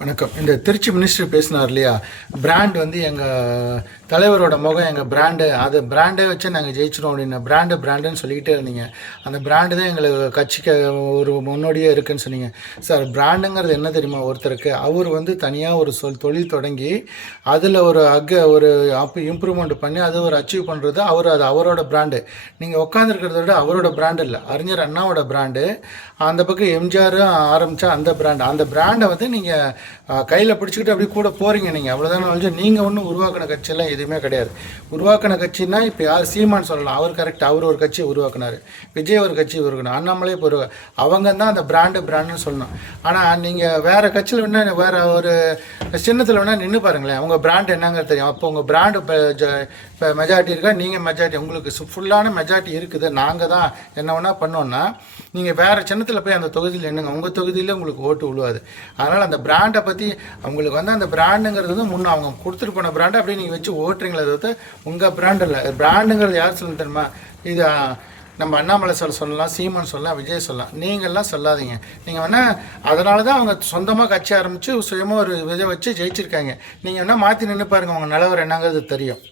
வணக்கம். இந்த திருச்சி மினிஸ்டர் பேசினார் இல்லையா, பிராண்ட் வந்து எங்கள் தலைவரோட முகம் எங்கள் பிராண்டு, அது பிராண்டே வச்சு நாங்கள் ஜெயிச்சிடும் அப்படின்னு பிராண்டுன்னு சொல்லிக்கிட்டே இருந்தீங்க. அந்த பிராண்டு தான் எங்களுக்கு கட்சிக்கு ஒரு முன்னோடியே இருக்குதுன்னு சொன்னீங்க. சார், பிராண்டுங்கிறது என்ன தெரியுமா? ஒருத்தருக்கு அவர் வந்து தனியாக ஒரு தொழில் தொடங்கி அதில் ஒரு இம்ப்ரூவ்மெண்ட் பண்ணி அதை ஒரு அச்சீவ் பண்ணுறது அது அவரோட பிராண்டு. நீங்கள் உட்காந்துருக்கிறத விட அவரோட பிராண்டு இல்லை, அறிஞர் அண்ணாவோட பிராண்டு. அந்த பக்கம் எம்ஜிஆர் ஆரம்பித்தா அந்த பிராண்டு. அந்த பிராண்டை வந்து நீங்கள் கையில் பிடிச்சிக்கிட்டு அப்படியே கூட போகிறீங்க. நீங்கள் அவ்வளோதானே வந்து நீங்கள் ஒன்றும் உருவாக்கின கட்சியெல்லாம் எதுவுமே கிடையாது. உருவாக்கின கட்சின்னா இப்போ யார் சீமான் சொல்லலாம், அவர் கரெக்ட், அவர் ஒரு கட்சியை உருவாக்குனார். விஜய் ஒரு கட்சி உருவாக்கணும், அண்ணாமலை இப்போ அவங்க தான் அந்த பிராண்டுன்னு சொல்லணும். ஆனால் நீங்கள் வேறு கட்சியில் வேணால் வேறு ஒரு சின்னத்தில் வேணால் நின்று பாருங்களேன், அவங்க பிராண்டு என்னங்கிறது தெரியும். அப்போ உங்கள் பிராண்டு இப்போ மெஜாரிட்டி இருக்கா, நீங்கள் மெஜாரிட்டி, உங்களுக்கு ஃபுல்லான மெஜாரிட்டி இருக்குது, நாங்கள் தான் என்ன வேணால் பண்ணோன்னா நீங்கள் வேறு சின்னத்தில் போய் அந்த தொகுதியில் என்னங்க, உங்கள் தொகுதியில் உங்களுக்கு ஓட்டு விழுவாது. அதனால் அந்த பிராண்டை பற்றி அவங்களுக்கு வந்து அந்த பிராண்டுங்கிறது வந்து முன்னே அவங்க கொடுத்துட்டு போன பிராண்டை அப்படியே நீங்கள் வச்சு ஓட்டுறீங்களே தவிர்த்து உங்கள் பிராண்ட் இல்லை. பிராண்டுங்கிறது யார் சொல்ல தெரியுமா? இது நம்ம அண்ணாமலை சொல்லலாம், சீமான் சொல்லலாம், விஜய் சொல்லலாம், நீங்கள்லாம் சொல்லாதீங்க. நீங்கள் வேணால் அதனால தான் அவங்க சொந்தமாக கட்சி ஆரம்பித்து சுயமாக ஒரு விதை வச்சு ஜெயிச்சிருக்காங்க. நீங்கள் வேணால் மாற்றி நின்று பாருங்கள், உங்கள் நிலவரம் என்னங்கிறது தெரியும்.